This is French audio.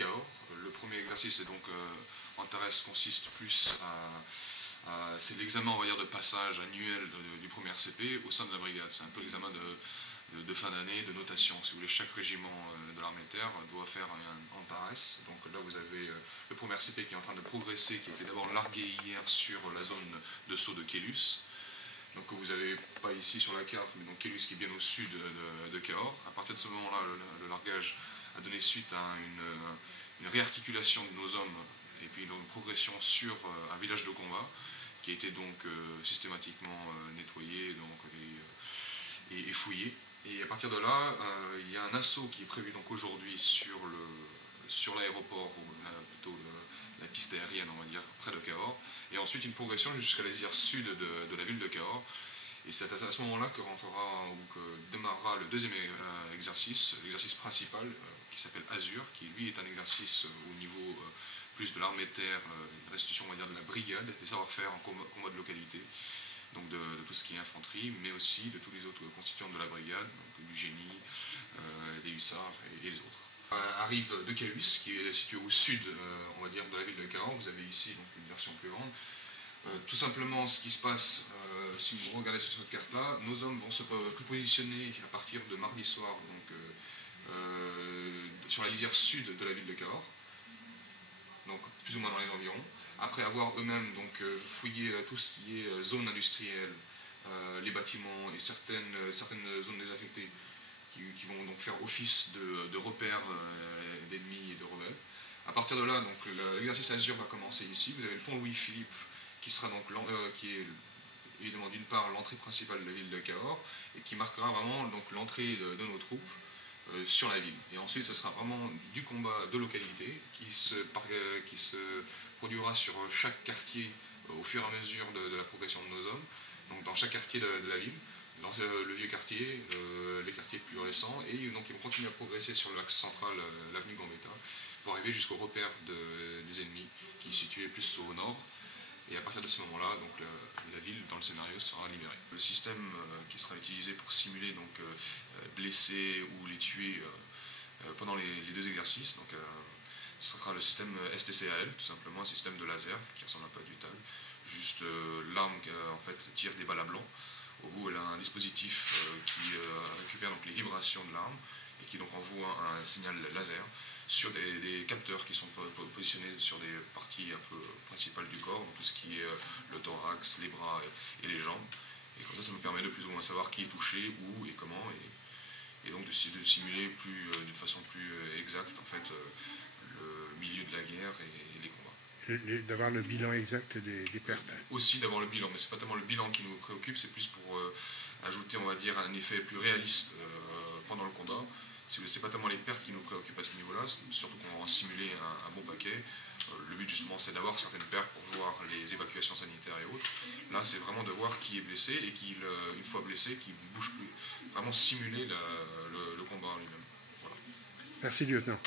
Cahors. Le premier exercice est donc Antares consiste plus c'est l'examen, on va dire, de passage annuel du premier RCP au sein de la brigade. C'est un peu l'examen de fin d'année, de notation. Si vous voulez, chaque régiment de l'armée de terre doit faire un Antares. Donc là, vous avez le premier RCP qui est en train de progresser, qui a été d'abord largué hier sur la zone de saut de Kélus. Donc vous n'avez pas ici sur la carte, mais donc Kélus qui est bien au sud de Cahors. À partir de ce moment-là, le largage a donné suite à une réarticulation de nos hommes et puis une progression sur un village de combat qui a été donc systématiquement nettoyé donc, et fouillé. Et à partir de là, il y a un assaut qui est prévu donc aujourd'hui sur l'aéroport, ou plutôt la piste aérienne, on va dire, près de Cahors, et ensuite une progression jusqu'à l'azir sud de la ville de Cahors. Et c'est à ce moment-là que rentrera ou que démarrera le deuxième exercice, l'exercice principal, qui s'appelle Azur, qui lui est un exercice au niveau plus de l'armée de terre, une restitution, on va dire, de la brigade, des savoir-faire en combat de localité, donc de tout ce qui est infanterie, mais aussi de tous les autres constituants de la brigade, donc du génie, des hussards et les autres. Arrive de Kélus, qui est situé au sud, on va dire, de la ville de Cahors. Vous avez ici donc une version plus grande. Tout simplement, ce qui se passe, si vous regardez sur cette carte-là, nos hommes vont se prépositionner à partir de mardi soir, donc sur la lisière sud de la ville de Cahors, donc plus ou moins dans les environs, après avoir eux-mêmes donc fouillé tout ce qui est zone industrielle, les bâtiments et certaines zones désaffectées qui vont donc faire office de repères d'ennemis et de rebelles. À partir de là, donc l'exercice Azur va commencer ici. Vous avez le pont Louis-Philippe qui sera donc qui est évidemment d'une part l'entrée principale de la ville de Cahors et qui marquera vraiment donc l'entrée de nos troupes sur la ville. Et ensuite, ce sera vraiment du combat de localité qui se produira sur chaque quartier au fur et à mesure de la progression de nos hommes, donc dans chaque quartier de la ville, dans le vieux quartier, les quartiers plus récents, et donc ils vont continuer à progresser sur l'axe central, l'avenue Gambetta, pour arriver jusqu'au repère des ennemis qui est situé plus au nord. Et à partir de ce moment-là, donc la ville, dans le scénario, sera libérée. Le système qui sera utilisé pour simuler donc, blesser ou les tuer pendant les deux exercices, donc, ce sera le système STCAL, tout simplement un système de laser qui ressemble un peu à du TAL. Juste l'arme en fait, tire des balles à blanc. Au bout, elle a un dispositif qui récupère donc, les vibrations de l'arme et qui donc envoie un signal laser sur des capteurs qui sont positionnés sur des parties un peu principales du corps, donc tout ce qui est le thorax, les bras et les jambes. Et comme ça nous permet de plus ou moins savoir qui est touché, où et comment, et donc de simuler d'une façon plus exacte en fait, le milieu de la guerre et les combats. D'avoir le bilan exact des pertes. Aussi d'avoir le bilan, mais c'est pas tellement le bilan qui nous préoccupe, c'est plus pour ajouter, on va dire, un effet plus réaliste pendant le combat. C'est pas tellement les pertes qui nous préoccupent à ce niveau-là, surtout qu'on va en simuler un bon paquet. Le but justement c'est d'avoir certaines pertes pour voir les évacuations sanitaires et autres. Là c'est vraiment de voir qui est blessé et qui, une fois blessé, qui ne bouge plus. Vraiment simuler le combat en lui-même. Voilà. Merci lieutenant.